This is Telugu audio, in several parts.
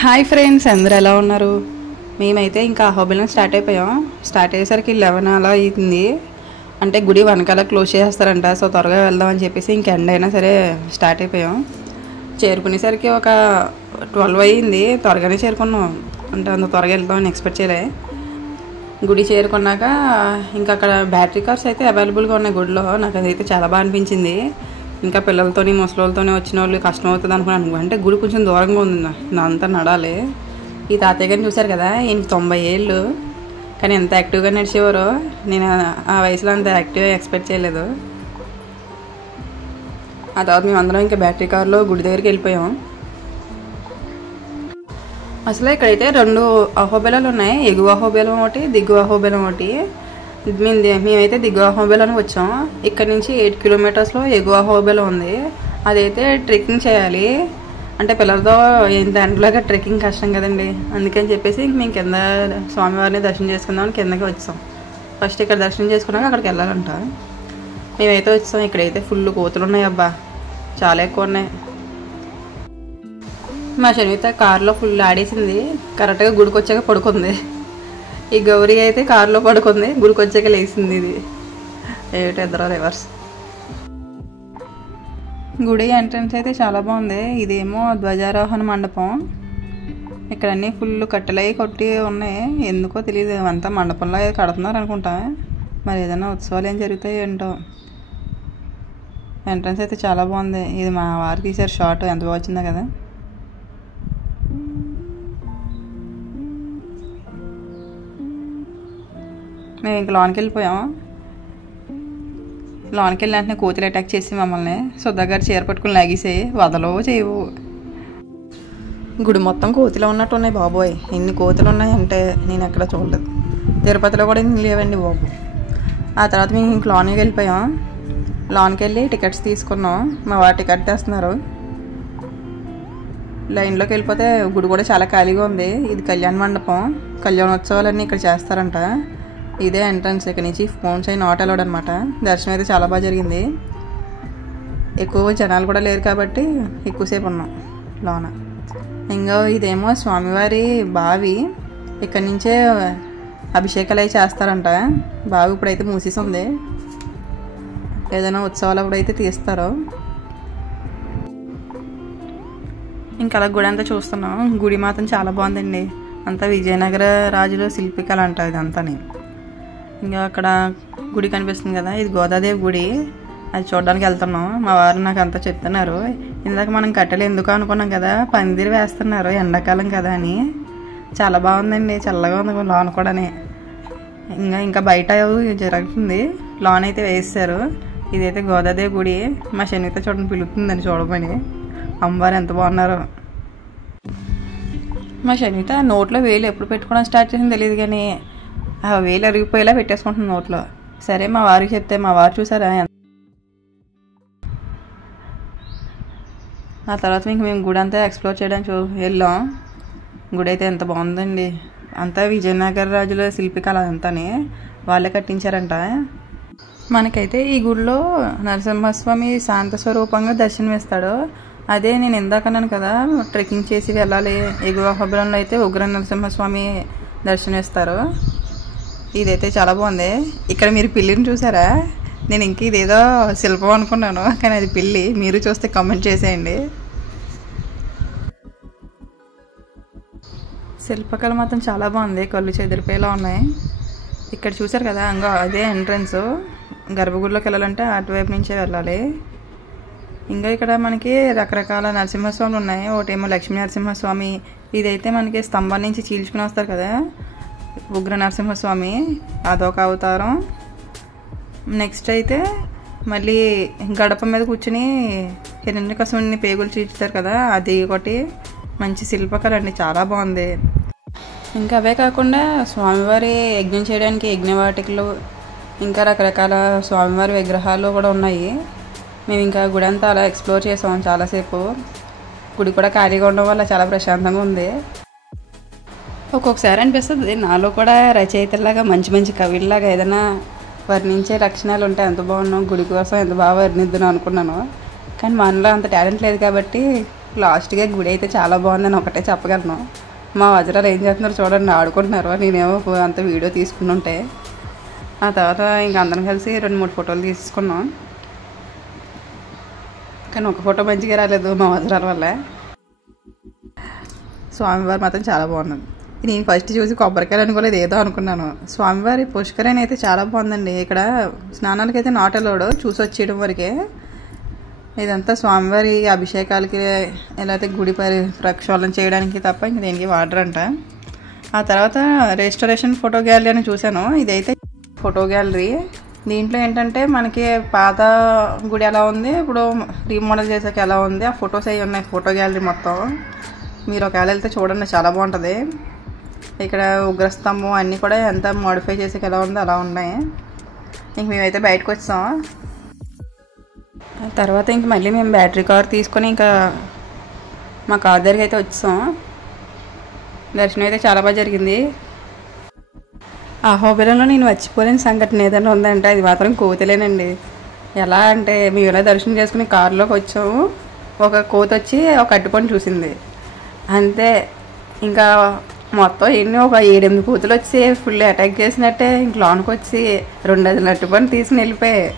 హాయ్ ఫ్రెండ్స్, అందరూ ఎలా ఉన్నారు? మేమైతే ఇంకా అహోబిలం స్టార్ట్ అయిపోయాం. స్టార్ట్ అయ్యేసరికి 11 అలా అవుతుంది. అంటే గుడి వెనకాల క్లోజ్ చేస్తారంట. సో త్వరగా వెళ్దాం అని చెప్పేసి ఇంక ఎండ్ అయినా సరే స్టార్ట్ అయిపోయాం. చేరుకునేసరికి ఒక 12 అయ్యింది. త్వరగానే చేరుకున్నాం. అంటే అంత త్వరగా వెళ్దామని ఎక్స్పెక్ట్ చేయలే. గుడి చేరుకున్నాక ఇంకా అక్కడ బ్యాటరీ కార్స్ అయితే అవైలబుల్గా ఉన్నాయి గుడిలో. నాకు అదైతే చాలా బాగా అనిపించింది. ఇంకా పిల్లలతోని ముసలితోనే వచ్చిన వాళ్ళు కష్టం అవుతుంది అనుకున్నాను. అంటే గుడి కొంచెం దూరంగా ఉంది, అంతా నడాలి. ఈ తాతయ్య గారిని చూశారు కదా, ఈయనకి 90 ఏళ్ళు. కానీ ఎంత యాక్టివ్గా నడిచేవారో. నేను ఆ వయసులో అంత యాక్టివ్గా ఎక్స్పెక్ట్ చేయలేదు. ఆ తర్వాత మేమందరం ఇంకా బ్యాటరీ కార్లో గుడి దగ్గరికి వెళ్ళిపోయాం. అసలు ఇక్కడైతే 2 అహోబిలాలు ఉన్నాయి. ఎగువ అహోబిలం ఒకటి, దిగువ అహోబిలం ఒకటి. మేమైతే దిగువ అహోబిలానికి వచ్చాం. ఇక్కడ నుంచి 8 కిలోమీటర్స్లో ఎగువ అహోబిలం ఉంది. అదైతే ట్రెక్కింగ్ చేయాలి. అంటే పిల్లలతో ఎంత ఎండలాగా ట్రెక్కింగ్ కష్టం కదండి. అందుకని చెప్పేసి మేము కింద స్వామివారిని దర్శనం చేసుకుందామని కిందకి వచ్చాం. ఫస్ట్ ఇక్కడ దర్శనం చేసుకున్నాక అక్కడికి వెళ్ళాలంట. మేమైతే వచ్చాం. ఇక్కడైతే ఫుల్ కోతులు ఉన్నాయి. అబ్బా, చాలా ఎక్కువ ఉన్నాయి. మా శనిత కారులో ఫుల్ ఆడేసింది. కరెక్ట్గా గుడికి వచ్చాక పడుకుంది. ఈ గౌరీ అయితే కారులో పడుకుంది, గుడికి వచ్చాక లేచింది. ఇది ఏమిటి ఇద్దరు రివర్స్. గుడి ఎంట్రన్స్ అయితే చాలా బాగుంది. ఇదేమో ధ్వజారోహణ మండపం. ఇక్కడ అన్నీ ఫుల్ కట్టెలవి కొట్టి ఉన్నాయి. ఎందుకో తెలియదు, అంతా మండపంలో కడుతున్నారు అనుకుంటా. మరి ఏదైనా ఉత్సవాలు ఏం జరుగుతాయి ఏంటో. ఎంట్రన్స్ అయితే చాలా బాగుంది. ఇది మా వారు తీశారు షార్ట్, ఎంత బాగా వచ్చిందో కదా. మేము ఇంక లోనికి వెళ్ళిపోయాం. లోనికి వెళ్ళిన వెంటనే కోతులు అటాక్ చేసి మమ్మల్ని సుధా గారు చీర పట్టుకుని లాగేసాయి. వదలో చేయవు. గుడి మొత్తం కోతులు ఉన్నట్టు ఉన్నాయి బాబోయ్. ఎన్ని కోతులు ఉన్నాయంటే నేను ఎక్కడ చూడలేదు. తిరుపతిలో కూడా ఇన్ని లేవండి బాబు. ఆ తర్వాత మేము ఇంక లోనికి వెళ్ళిపోయాం. లోనికి వెళ్ళి టికెట్స్ తీసుకున్నాం. మా వారు టికెట్ తెస్తున్నారు. లైన్లోకి వెళ్ళిపోతే గుడి కూడా చాలా ఖాళీగా ఉంది. ఇది కళ్యాణ మండపం. కళ్యాణోత్సవాలన్నీ ఇక్కడ చేస్తారంట. ఇదే ఎంట్రన్స్. ఇక్కడ నుంచి ఫోన్స్ అయి నాట్ అలౌడ్ అనమాట. దర్శనం అయితే చాలా బాగా జరిగింది. ఎక్కువ జనాలు కూడా లేరు కాబట్టి ఎక్కువసేపు ఉన్నాం లోన. ఇంకా ఇదేమో స్వామివారి బావి. ఇక్కడ నుంచే అభిషేకాలు అవి చేస్తారంట. బావి ఇప్పుడైతే మూసేసి ఉంది. ఏదైనా ఉత్సవాలు అప్పుడైతే తీస్తారు. ఇంకా అలా గుడి అంతా చూస్తున్నాం. గుడి మాత్రం చాలా బాగుందండి. అంతా విజయనగర రాజుల శిల్పికలు అంట ఇదంతాని. ఇంకా అక్కడ గుడి కనిపిస్తుంది కదా, ఇది గోదాదేవి గుడి. అది చూడడానికి వెళ్తున్నాం. మా వారు నాకు అంతా చెప్తున్నారు. ఇందాక మనం కట్టెలు ఎందుకు అనుకున్నాం కదా, పందిరి వేస్తున్నారు ఎండాకాలం కదా అని. చాలా బాగుందండి, చల్లగా ఉంది లోన కూడా. ఇంకా బయట జరుగుతుంది. లోన్ అయితే వేస్తారు. ఇదైతే గోదాదేవి గుడి. మా శనిత చూడని పిలుస్తుందని చూడమని. అమ్మవారు ఎంత బాగున్నారో. మా శనిత నోట్లో వేలు ఎప్పుడు పెట్టుకోవడం స్టార్ట్ చేసింది తెలియదు, కానీ ఆ వేలు అరిగిపోయేలా పెట్టేసుకుంటుంది నోట్లో. సరే మా వారికి చెప్తే మా వారు చూసారా. ఆ తర్వాత ఇంక మేము గుడి అంతా ఎక్స్ప్లోర్ చేయడానికి వెళ్ళాం. గుడి అయితే ఎంత బాగుందండి. అంతా విజయనగర రాజుల శిల్పికళ అంతానే వాళ్ళే కట్టించారంట. మనకైతే ఈ గుడిలో నరసింహస్వామి శాంత స్వరూపంగా దర్శనమిస్తాడు. అదే నేను ఇందాకన్నాను కదా, ట్రెక్కింగ్ చేసి వెళ్ళాలి. ఎగువ అహోబిలంలో అయితే ఉగ్ర నరసింహస్వామి దర్శనమిస్తారు. ఇదైతే చాలా బాగుంది. ఇక్కడ మీరు పిల్లిని చూసారా? నేను ఇంక ఇదేదో శిల్పం అనుకున్నాను, కానీ అది పిల్లి. మీరు చూస్తే కామెంట్ చేసేయండి. శిల్పకళ మాత్రం చాలా బాగుంది. కళ్ళు చెదిరిపోయేలా ఉన్నాయి. ఇక్కడ చూసారు కదా, ఇంకా అదే ఎంట్రన్స్. గర్భగుడిలోకి వెళ్ళాలంటే అటువైపు నుంచే వెళ్ళాలి. ఇంకా ఇక్కడ మనకి రకరకాల నరసింహస్వామి ఉన్నాయి. ఒకటేమో లక్ష్మీ నరసింహస్వామి. ఇదైతే మనకి స్తంభం నుంచి చీల్చుకుని వస్తారు కదా, ఉగ్ర నరసింహస్వామి, అదొక అవతారం. నెక్స్ట్ అయితే మళ్ళీ గడప మీద కూర్చుని హిరణ్యకశిపుని పేగులు చీల్చుతారు కదా, అది ఒకటి. మంచి శిల్పకళ అండి, చాలా బాగుంది. ఇంకా అవే కాకుండా స్వామివారి యజ్ఞం చేయడానికి యజ్ఞవాటికలు, ఇంకా రకరకాల స్వామివారి విగ్రహాలు కూడా ఉన్నాయి. మేము ఇంకా గుడి అంతా అలా ఎక్స్ప్లోర్ చేసాం చాలాసేపు. గుడి కూడా ఖాళీగా ఉండడం వల్ల చాలా ప్రశాంతంగా ఉంది. ఒక్కొక్కసారి అనిపిస్తుంది నాలో కూడా రచయితలాగా, మంచి మంచి కవిల్లాగా ఏదైనా వర్ణించే లక్షణాలు ఉంటే ఎంత బాగున్నాం, గుడి కోసం ఎంత బాగా వర్ణిద్దాను అనుకున్నాను. కానీ మనలో అంత టాలెంట్ లేదు కాబట్టి లాస్ట్గా గుడి అయితే చాలా బాగుందని ఒకటే చెప్పగలను. మా వజ్రాలు ఏం చేస్తున్నారు చూడండి, ఆడుకుంటున్నారు. నేనేమో అంత వీడియో తీసుకుని ఉంటే ఆ తర్వాత ఇంకా అందరం కలిసి 2-3 ఫోటోలు తీసుకున్నాం. కానీ ఒక ఫోటో మంచిగా రాలేదు మా వజ్రాల వల్ల. స్వామివారు మాత్రం చాలా బాగున్నది. నేను ఫస్ట్ చూసి కొబ్బరికాయలు అనుకోలేదు, ఏదో అనుకున్నాను. స్వామివారి పుష్కరిణి అయితే చాలా బాగుందండి. ఇక్కడ స్నానాలకైతే నాట్ అలౌడ్, చూసి వచ్చేయడం వరకే. ఇదంతా స్వామివారి అభిషేకాలకి ఎలా అయితే గుడి ప్రక్షాళన చేయడానికి తప్ప ఇంక దేనికి వాడరంట. ఆ తర్వాత రెస్టరేషన్ ఫోటో గ్యాలరీ అని చూశాను. ఇదైతే ఫోటో గ్యాలరీ. దీంట్లో ఏంటంటే మనకి పాత గుడి ఎలా ఉంది, ఇప్పుడు రీమోడల్ చేసాక ఎలా ఉంది, ఆ ఫొటోస్ అవి ఉన్నాయి ఫోటో గ్యాలరీ మొత్తం. మీరు ఒకవేళ వెళ్తే చూడండి, చాలా బాగుంటుంది. ఇక్కడ ఉగ్రస్తంభం అన్నీ కూడా ఎంత మోడిఫై చేసాక ఎలా ఉందో అలా ఉన్నాయి. ఇంక మేమైతే బయటకు వచ్చాం. తర్వాత ఇంక మళ్ళీ మేము బ్యాటరీ కార్ తీసుకొని ఇంకా మా కార్ దగ్గరికి అయితే వచ్చాం. దర్శనం అయితే చాలా బాగా జరిగింది. అహోబిలంలో నేను మర్చిపోలేని సంఘటన ఏదైనా ఉందంటే అది మాత్రం కోతులేనండి. ఎలా అంటే మేము ఇలా దర్శనం చేసుకుని కారులోకి వచ్చాము, ఒక కోతి వచ్చి ఒక అట్టుపండు చూసింది అంతే. ఇంకా మొత్తం ఒక 7-8 కోతులు వచ్చి ఫుల్ అటాక్ చేసినట్టే ఇంక లోనికి వచ్చి 2 డజన్ల అట్టుపండు తీసుకుని వెళ్ళిపోయాయి.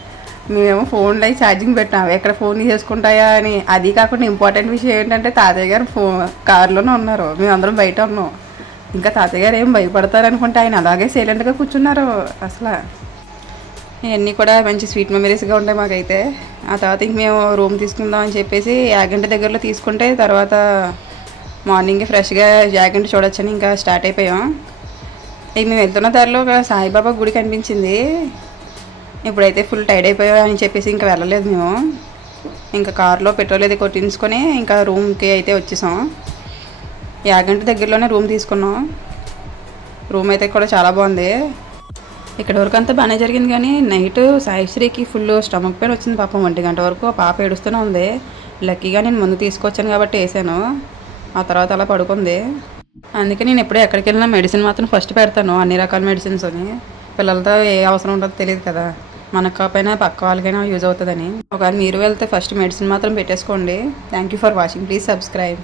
మేమేమో ఫోన్లో ఛార్జింగ్ పెట్టాము, ఎక్కడ ఫోన్ చేసుకుంటాయా అని. అది కాకుండా ఇంపార్టెంట్ విషయం ఏంటంటే తాతయ్య గారు కారులోనే ఉన్నారు, మేమందరం బయట ఉన్నాం. ఇంకా తాతయ్య గారు ఏం భయపడతారు అనుకుంటే ఆయన అలాగే సైలెంట్గా కూర్చున్నారు. అసలు ఇవన్నీ కూడా మంచి స్వీట్ మెమరీస్గా ఉంటాయి మాకైతే. ఆ తర్వాత ఇంక మేము రూమ్ తీసుకుందాం అని చెప్పేసి యాగంటి దగ్గరలో తీసుకుంటే తర్వాత మార్నింగ్ ఫ్రెష్గా యాగంటి చూడొచ్చని ఇంకా స్టార్ట్ అయిపోయాం. ఇక మేము వెళ్తున్న దారిలో ఒక సాయిబాబా గుడి కనిపించింది. ఇప్పుడైతే ఫుల్ టైర్డ్ అయిపోయాం అని చెప్పేసి ఇంకా వెళ్ళలేదు మేము. ఇంకా కారులో పెట్రోల్ అయితే కొట్టించుకొని ఇంకా రూమ్కి అయితే వచ్చేసాం. యాగంటి దగ్గరలోనే రూమ్ తీసుకున్నాం. రూమ్ అయితే కూడా చాలా బాగుంది. ఇక్కడ వరకు అంతా బాగానే జరిగింది. కానీ నైట్ సాయిశ్రీకి ఫుల్ స్టమక్ పెయిన్ వచ్చింది పాపం. 1 గంట వరకు పాప ఏడుస్తూనే ఉంది. లక్కీగా నేను ముందు తీసుకొచ్చాను కాబట్టి వేసాను. ఆ తర్వాత అలా పడుకుంది. అందుకే నేను ఎప్పుడూ ఎక్కడికి వెళ్ళినా మెడిసిన్ మాత్రం ఫస్ట్ పెడతాను, అన్ని రకాల మెడిసిన్స్ అని. పిల్లలతో ఏ అవసరం ఉంటుందో తెలియదు కదా, మనకు కాకపోయినా పక్క వాళ్ళకైనా యూజ్ అవుతుందని. ఒకవేళ మీరు వెళ్తే ఫస్ట్ మెడిసిన్ మాత్రం పెట్టేసుకోండి. Thank you for watching. Please subscribe.